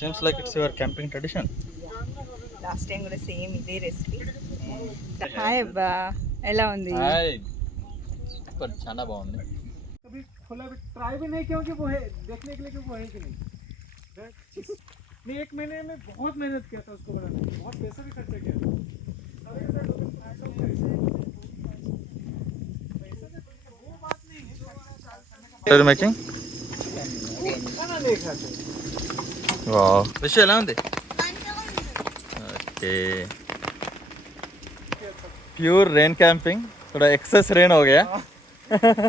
Seems like it's your camping tradition. Last time కూడా సేమ్ ఇదే recipe. Hi అబ్బా, ఎలా ఉంది? హాయ్, సూపర్, చాలా బాగుంది. कभी खोला भी ट्राई भी नहीं किया कि वो है, देखने के लिए कि वो है कि नहीं. मैं 1 महीने में बहुत मेहनत किया था उसको बनाने में, बहुत पैसा भी खर्चा किया था. What are you making? खाना नहीं खाते. Wow. Vishu, ఎలా ఉంది? ओके. Pure rain camping. थोड़ा एक्सेस रेन हो गया.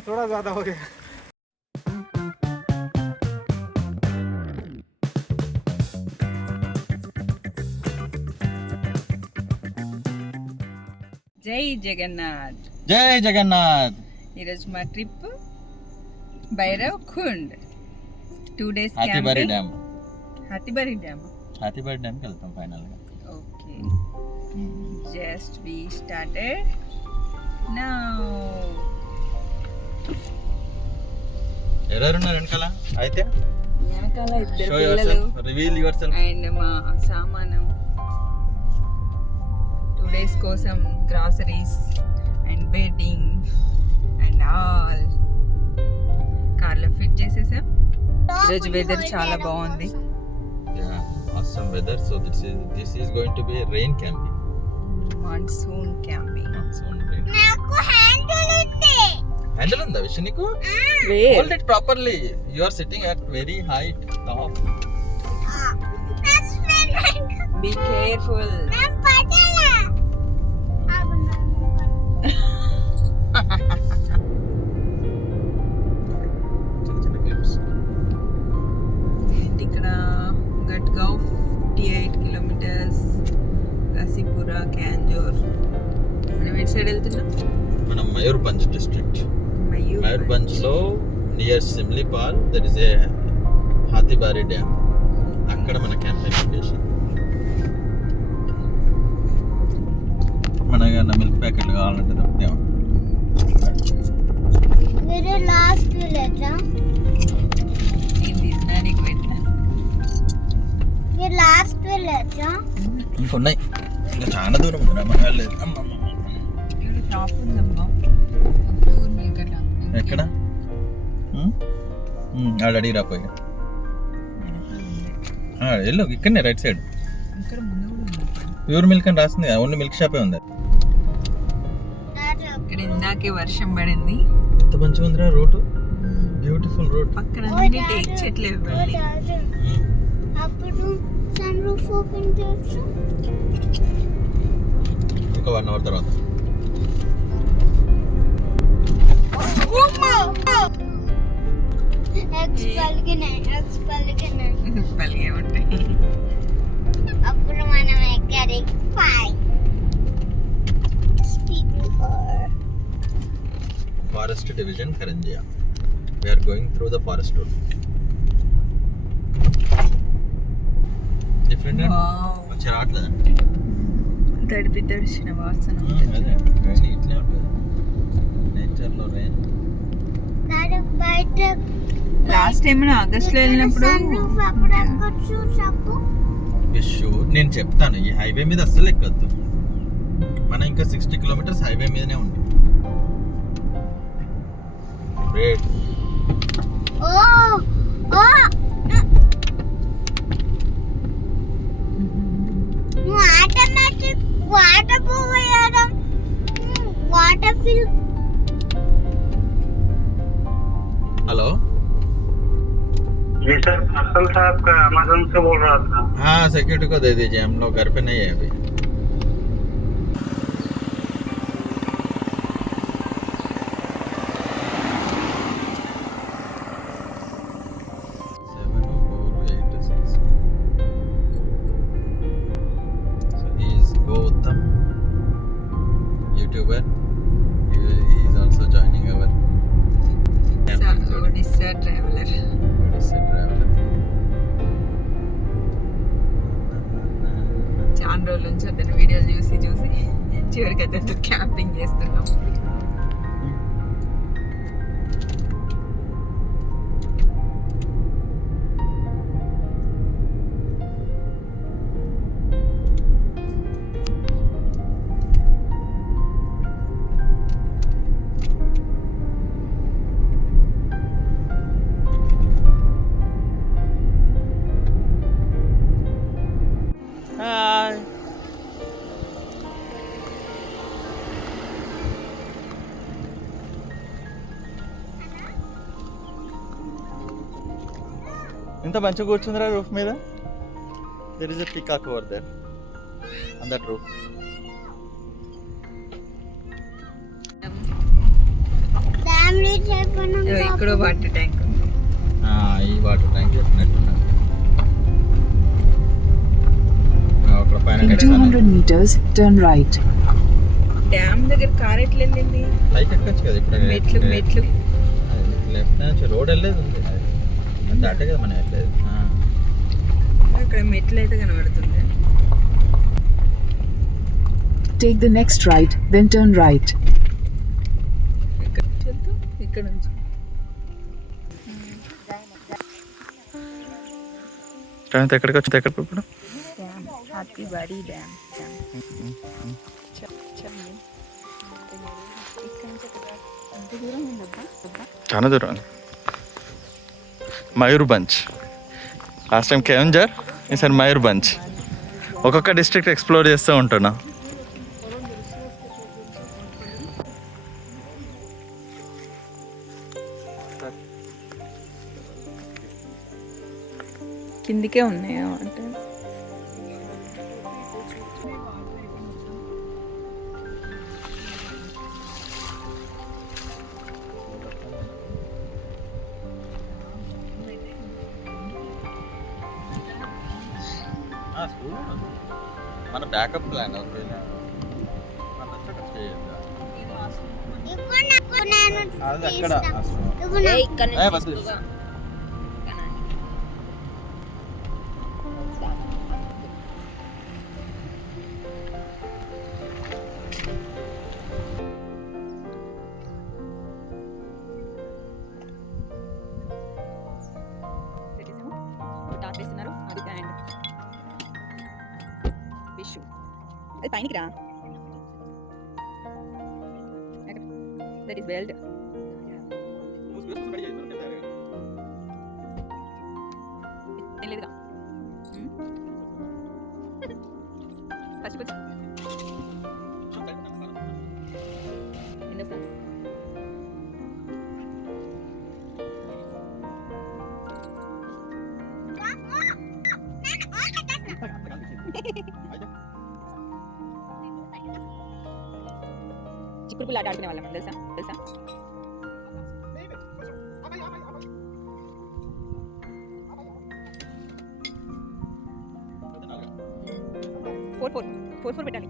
थोड़ा ज़्यादा हो गया. జై జగన్నాథ్. జై జగన్నాథ్. ఈరోజు మా trip Bhairav Kund, 2 days Hatibari dam. Hatibari dam. Hatibari డ్యామ్కి వెళ్తాం ఫైనల్ గా. Okay, just we started now. ఎవరున్నారు వెనకాల? అయితే వెనకాల ఇద్దరు షో పిల్లలు యువర్సెల్ఫ్, రివీల్ యువర్సెల్ఫ్. అండ్ మా సామాను 2 days కోసం groceries and bedding and all కార్లో ఫిట్ చేసేసాం. ఈరోజు వెదర్ చాలా బాగుంది. Awesome weather. So this is going to be a rain camping. Monsoon camping. Monsoon rain. నాకు హ్యాండిల్ ఉంది. Handle unda Vishu niku? Hold it properly. You are sitting at very height top. That's very be careful. నేను పడలా. చిన్న clips. ఇక్కడ గట్గావ్ 58 కిలోమీటర్స్, కాశీపురా, క్యాంజోర్. మనం ఎటు సైడ్ వెళ్తున్నాం? మనం మయూర్భంజ్ డిస్ట్రిక్ట్. మయూర్భంజ్ లో near Similipal that is a Hatibari dam. అక్కడ మన క్యాంపింగ్ లొకేషన్. మనకన్నా మిల్క్ ప్యాకెట్లు కావాలంటే దొరుకుతాయి. వేరే లాస్ట్ విలేజా? ఏంటి నానికి పెట్టాను. ये లాస్ట్ విలేజా? ఇంకొన్నాయి, ఇంకా చాలా దూరం ఉంది. మనం వెళ్ళలేదు. ఇక్కడ షాప్ ఉందమ్మా, ప్యూర్ మిల్క్ అట్లా. ఎక్కడ? ఆడ అడిగి రాపోయి వెళ్ళు. ఇక్కడనే రైట్ సైడ్ ఇక్కడ ముందు కూడా ఉంది. ప్యూర్ మిల్క్ అని రాసింది కదా, ఓన్లీ మిల్క్ షాపే ఉంది. ఇక్కడ ఇందాకే వర్షం పడింది. ఎంత మంచిగా ఉందిరా రూట్, బ్యూటిఫుల్ రూట్. పక్కన అన్ని టేక్ చెట్లు ఇవ్వండి. అప్పుడు సన్ రూఫ్ ఓపెన్ చేసి ఒక 1 hour తర్వాత ఎగ్స్ పలికినాయి. పలిగే ఉంటాయి. అప్పుడు మనం ఎక్కడి 5 forest division Karanjia. We are going through the forest road. Different వచ్చి రావట్లేదా? తడిపి తడిచిన వాసన. అదే రైన్ ఇట్లే ఉంటుంది నేచర్లో. రైన్ బయట లాస్ట్ టైం మనం ఆగస్ట్ లో వెళ్ళినప్పుడు సన్ రూఫ్ అప్పుడు అనుకోవచ్చు. చెప్పు. విషు నేను చెప్తాను, ఈ హైవే మీద అస్సలు ఎక్కద్దు. మనం ఇంకా 60 kilometers హైవే మీదనే ఉంది. గ్రేట్. ఓ ఓ నువ్వు ఆటోమేటిక్ వాటర్ పోయడం, వాటర్ ఫిల్. हेलो जी सर, फसल साहब का अमेज़न से बोल रहा था. हाँ, सिक्योरिटी को दे दीजिए, हम लोग घर पे नहीं है अभी. So he is Gautam, YouTuber. He is also joining our camping tour. Odisha traveller. Odisha traveler. చాలా రోజుల నుంచి అతని వీడియోలు చూసి చివరికి అతనితో క్యాంపింగ్ చేస్తున్నాం. ఎంత మంచిగా కూర్చుందిరా రూఫ్ మీద. There is a peacock over there on that roof. Family చెప్పను ఇక్కడ వాటర్ ట్యాంక్ ఈ వాటర్ ట్యాంక్ చెప్పినట్టున్నారు. అక్కడ పైన In 200 meters, turn right. Dam దగ్గర కార్ ఎట్లా వెళ్ళింది? పైకి ఎక్కచ్చు కదా ఇప్పుడు. మెట్లు లెఫ్ట్ నుంచి రోడ్ వెళ్ళేది ఉంది. అది దాటే కదా మనం వెళ్ళేది. అక్కడ మెట్లు అయితే కనబడుతుంది. Take the next right, then turn right. ఇక్కడ నుంచి ఎక్కడికి వచ్చి ఎక్కడ ఇప్పుడు డ్యామ్ హాతీబారి డ్యామ్. చాలా దూరం. మయూర్భంజ్. లాస్ట్ టైం కేవన్జర్, ఈసారి మయూర్భంజ్. ఒక్కొక్క డిస్ట్రిక్ట్ ఎక్స్ప్లోర్ చేస్తూ ఉంటున్నా. కిందికే ఉన్నాయా అంటే మన బ్యాకప్ ప్లాన్ అది అక్కడ వేస్తున్నారు. అది బ్యాండ్ ఫిష్. అది పైనకి రా. That is belt. లేదుగా ఫస్ట్ కూర్చో. చిక్కుడు పుల్ల ఆట ఆడుకునే వాళ్ళం తెలుసా? 4 పెట్టాలి.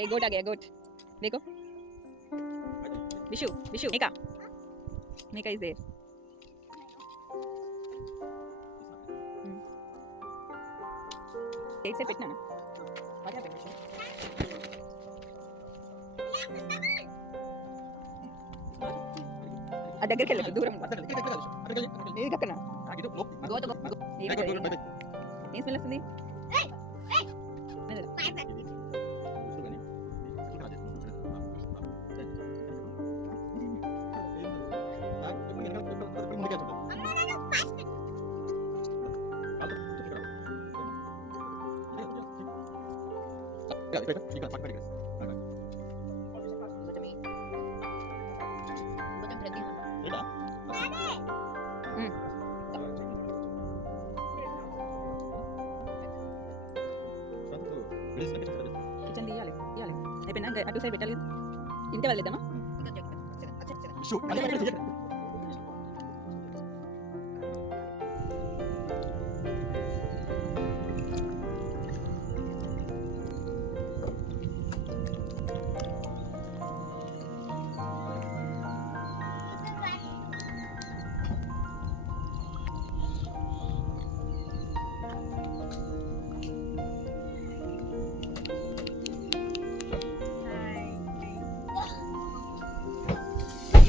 Hey, goat आ गया, goat. देखो. Vishu, Nika. Nika is there. Date से पिटना ना. What happened, Vishu? आ దగ్గర కెళ్ళకు దూరం. ఏది కక్కన? గోత గో. ఏం స్మెల్ వస్తుంది? కిచెన్ తీయాలి అయిపోయినా అటు సైడ్ పెట్టాలి. ఇంతే వదిలేద్దామా?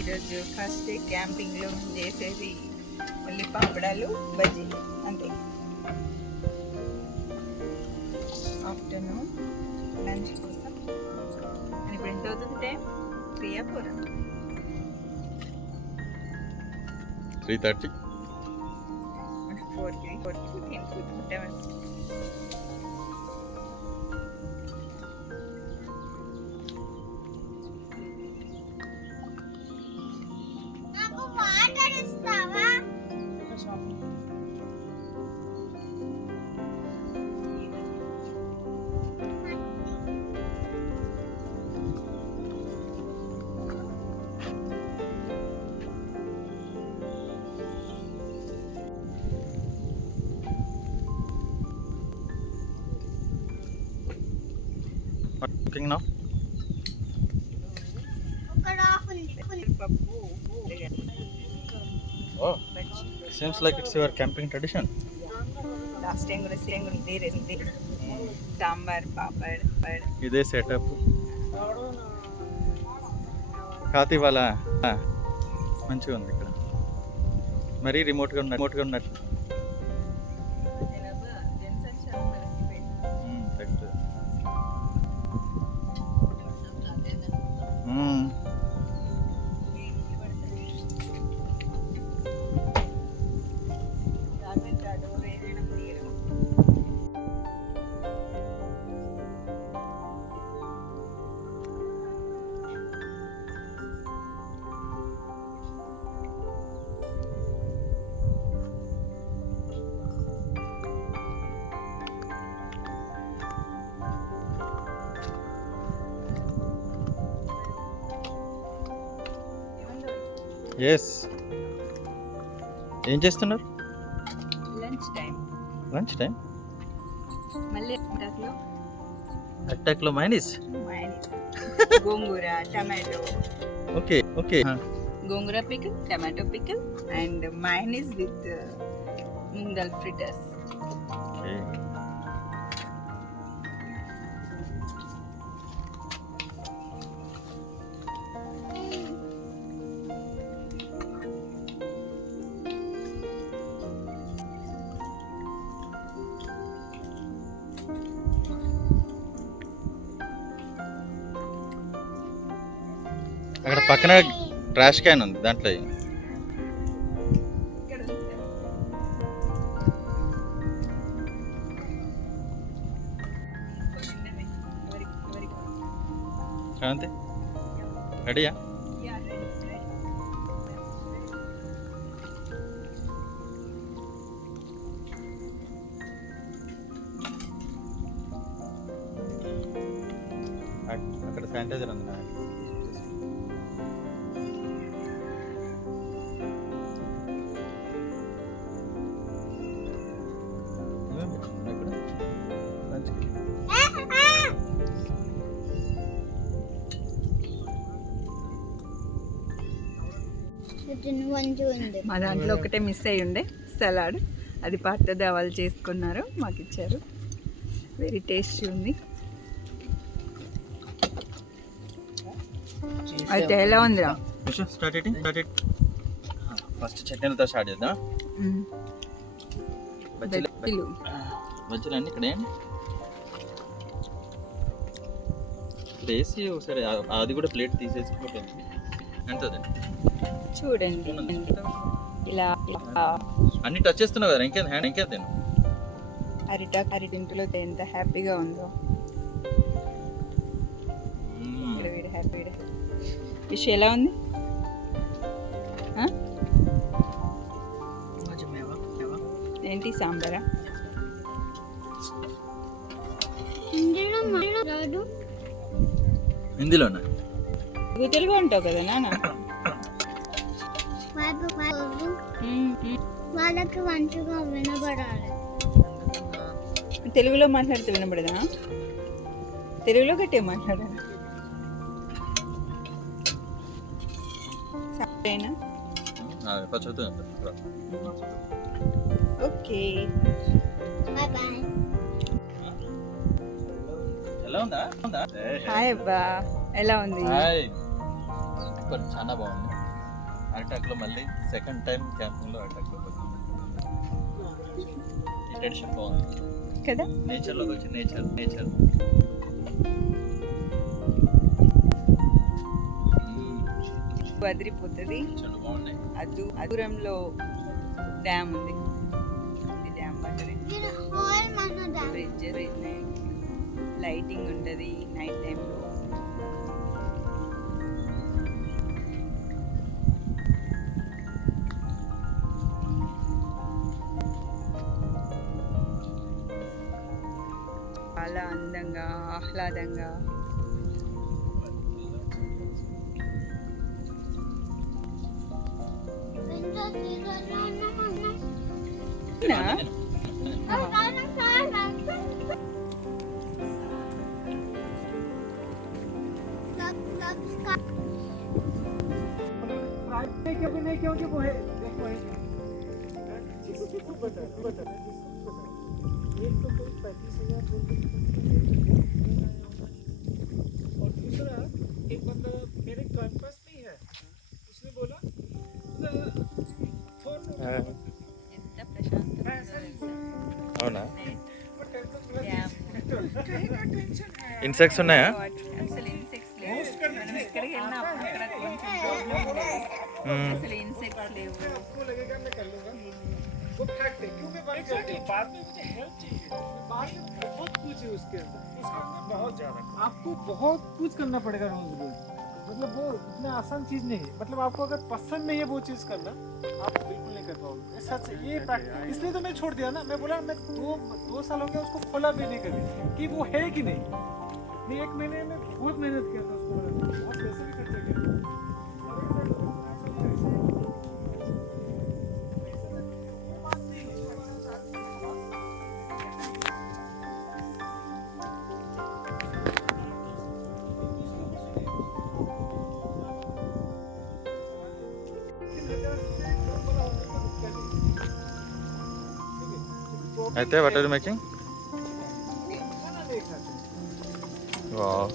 ఈరోజు ఫస్ట్ డే క్యాంపింగ్లో చేసేది ఓన్లీ పాపడాలు బజ్జీ అంతే. వెళ్ళాను లంచ్ కోసం. అని ఇప్పుడు ఎంత అవుతుంది టైం? 3 or 4? 3:30. 4 7. నాకు వాటర్ ఇస్తావా? Cooking now. ఒక డాక్ ఉంది. పప్పు Oh, seems like it's your camping tradition. Last time కూడా సేమ్ ఇదే రెసిపీ. సాంబార్ పాపడ్ ఇదే సెటప్. ఖాతీ వాళ్ళ మంచిగా ఉంది ఇక్కడ. మరీ రిమోట్గా ఉన్నట్టు. కరెక్ట్. ఎస్. ఏం చేస్తున్నారు? Lunch time. మళ్ళీ అటాక్లో mayonnaise. Gongura tomato. Okay. Gongura pickle, tomato pickle and mayonnaise with moong dal fritters. అక్కడ పక్కన ట్రాష్ క్యాన్ ఉంది, దాంట్లో అంతే. రెడీయా? అక్కడ శానిటైజర్ ఉంది. మా దాంట్లో ఒకటే మిస్ అయ్యి ఉండే సలాడ్, అది పాతది వాళ్ళు చేసుకున్నారు, మాకు ఇచ్చారు. వెరీ టేస్టీ ఉంది. అయితే ఎలా ఉందిరా? ఫస్ట్ చట్నీలతో స్టార్ట్ చేద్దాం. బజ్జీలు అండి ఇక్కడ వేసి ఒకసారి అది కూడా ప్లేట్ తీసేసి ఎంతదండి చూడండి. ఇలా అన్ని టచ్ చేస్తున్నావు కదా, ఇంకేం హ్యాండ్ ఇంకేం తిను. అరిటింటిలో ఎంత హ్యాపీగా ఉందో. హ్యాపీ ఫిష్ ఎలా ఉంది? ఏంటి సాంబారా? హిందీలోనా? తెలుగు ఉంటావు కదా నాన్న. వాళ్ళకి మంచిగా వినబడాలి. తెలుగులో మాట్లాడితే వినబడదా? తెలుగులో గట్టిగా మాట్లాడాలి. సరేనా? ఓకే. హాయ్ అబ్బా, ఎలా ఉంది? చాలా బాగుంది. అటాక్లో మళ్ళీ సెకండ్ టైం క్యాంపింగ్లో అటాక్లో ఈ ట్రెడిషన్ బాగుంది. కదా. నేచర్లోకి వచ్చి నేచర్ వదిలిపోతుంది. చాలా బాగున్నాయి. దూరంలో డ్యామ్ ఉంది. డ్యామ్ బ్రిడ్జ్ లైటింగ్ ఉంటుంది నైట్ టైంలో. చాలా అందంగా ఆహ్లాదంగా नहीं क्योंकि वो है देखो बता एक तो कोई 35,000 बोलते और दूसरा एक बंदा मेरे कैंपस में ही है, उसने बोला ఎంత ప్రశాంతంగా అవునా? इनसेक्ट्स ఉన్నాయా? అసలు ఇన్సెక్ట్స్ లేవు. మనం ఎక్కడికి వెళ్ళినా అక్కడ కొంచెం ప్రాబ్లం ఉండేది. అసలు ఇన్సెక్ట్స్ లేవు. आपको लगेगा मैं कर लूंगा वो फैक्ट है क्यों मैं बात करती हूं बाद में मुझे हेल्प चाहिए बाद में बहुत कुछ है उसके अंदर बहुत ज्यादा आपको बहुत कुछ करना पड़ेगा रोज रोज मतलब वो इतना आसान चीज नहीं है मतलब आपको अगर पसंद नहीं है वो चीज करना आप बिल्कुल नहीं कर पाओगे सच ये इसलिए तो मैं छोड़ दिया ना मैं बोला मैं दो साल हो गया उसको खोला भी नहीं कभी कि वो है कि नहीं मैं 1 महीने में बहुत मेहनत किया था उसको बनाने बहुत पैसे भी खर्चे किए అయితే what are you making? Wow,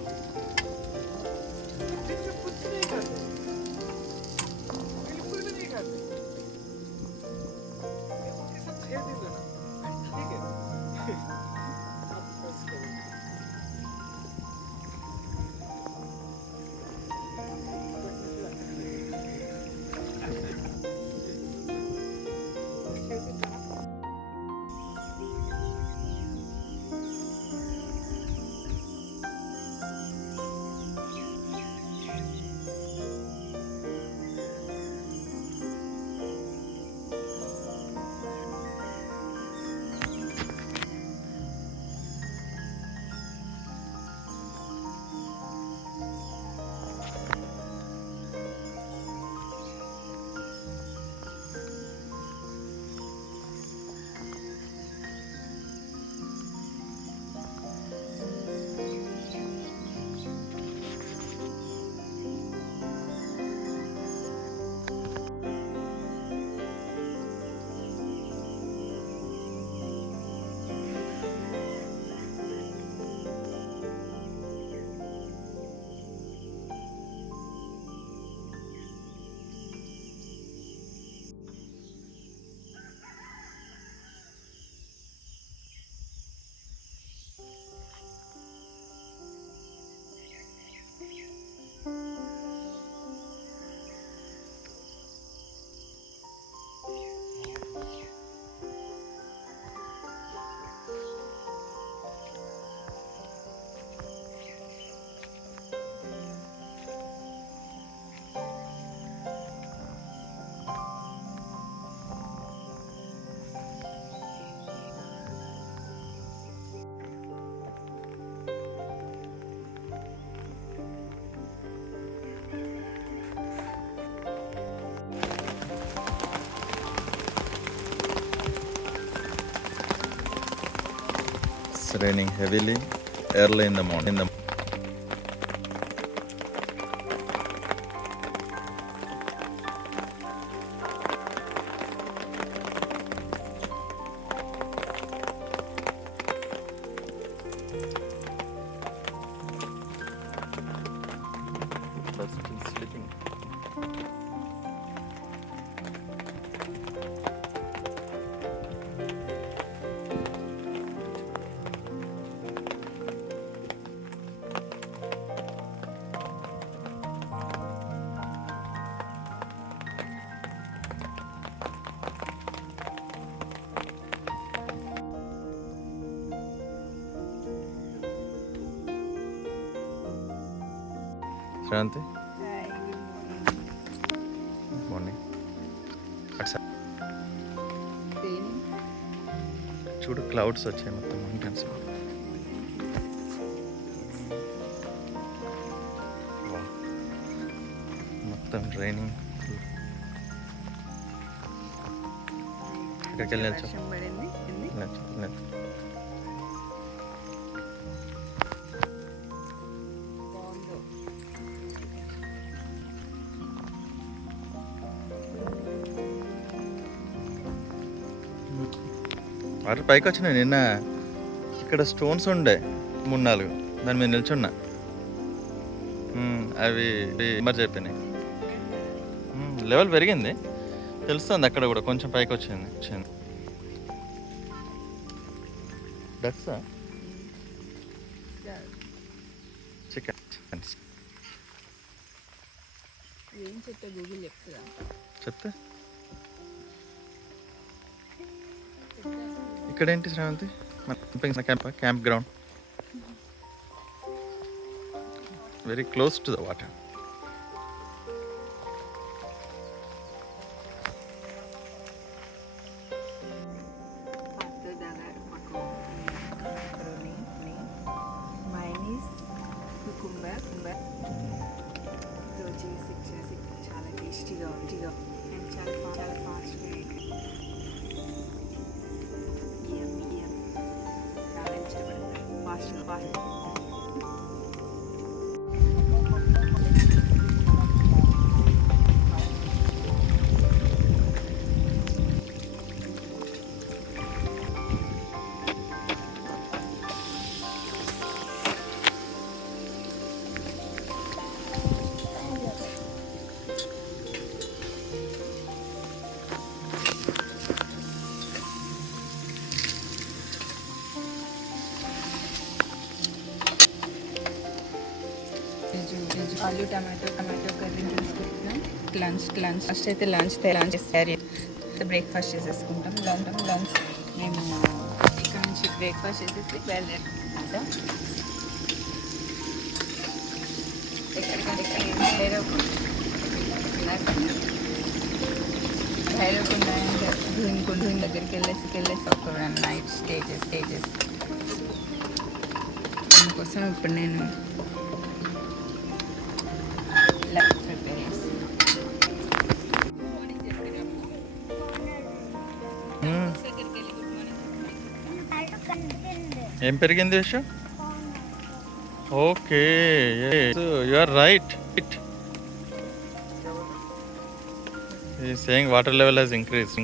it's raining heavily early in the morning. But still sleeping. Sravanthi మార్నింగ్ అటు సైడ్ చూడు క్లౌడ్స్ వచ్చాయి మొత్తం మౌంటైన్స్ మొత్తం ట్రైనింగ్ ఇక్కడికి వెళ్ళి వర్షం పడింది వాటర్ పైకి వచ్చినాయి నిన్న ఇక్కడ స్టోన్స్ ఉండే 3-4 దాని మీద నిల్చున్నా అవి మరి చెప్పినాయి లెవెల్ పెరిగింది తెలుస్తుంది అక్కడ కూడా కొంచెం పైకి వచ్చింది డక్సా చికెన్ ఏం చెప్తా గూగుల్ చెప్తుందా చెప్తే ఇక్కడేంటి Sravanthi camp ground very close to the water చాలా టేస్టీగా ఉంది అండ్ చాలా ఫాస్ట్గా ఫాస్ట్ ఆలు టమాటో కర్రీ చేసుకుంటున్నాం లంచ్ ఫస్ట్ అయితే లంచ్ తయారు బ్రేక్ఫాస్ట్ చేసేసుకుంటాం లంచ్ మేము ఇక్కడ నుంచి బ్రేక్ఫాస్ట్ చేసేసి బయలుదేరుకుంటాం భైరవకుండా భూమి దగ్గరికి వెళ్ళేసి ఒక నైట్ స్టేజెస్ దానికోసం ఇప్పుడు నేను ప్రిపేర్ చేస్తున్నాను. ఏం పెరిగింది విషయం okay you are right he is saying water level has increased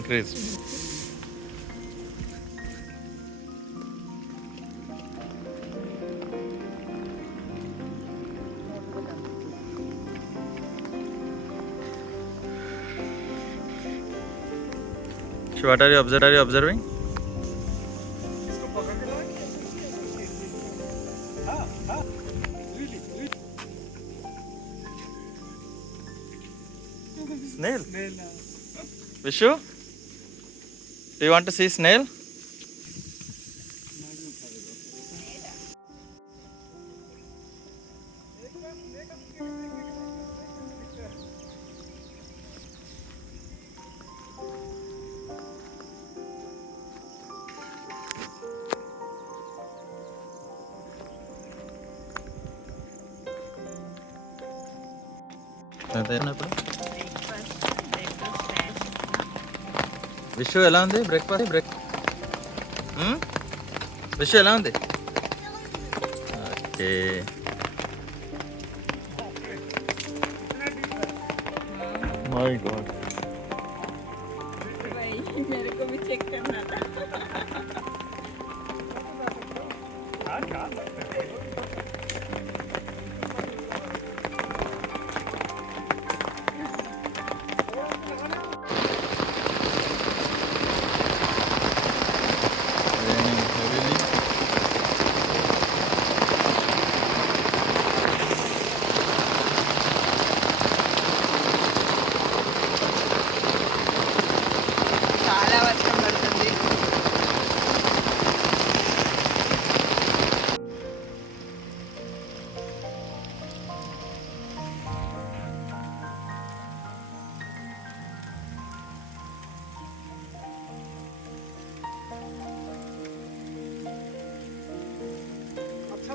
so what are you observing इसको पकड़ के लाओ। हाँ snail snail Vishu do you want to see snail Vishu ఎలా ఉంది బ్రేక్ఫాస్ట్ విషు ఎలా ఉంది ఓకే మై గాడ్ मेरे को भी चेक करना था చాలా వర్షం పడుతుంది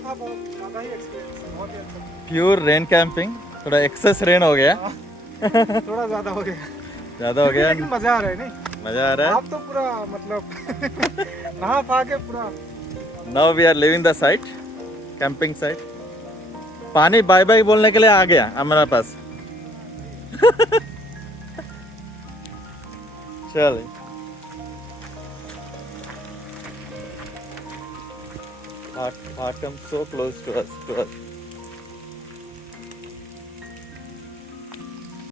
था, बहुत ज़्यादा ही एक्सपीरियंस, बहुत ही अच्छा प्योर रेन कैंपिंग, थोड़ा एक्सेस रेन हो गया, थोड़ा ज़्यादा हो गया, ज़्यादा हो गया, लेकिन मज़ा आ रहा है नहीं? मज़ा आ रहा है. आप तो पूरा मतलब नहा पा के पूरा Now we are leaving the site, camping site. पानी बाय बाय बोलने के लिए आ गया हमारे पास. चल. Heart comes so close to us.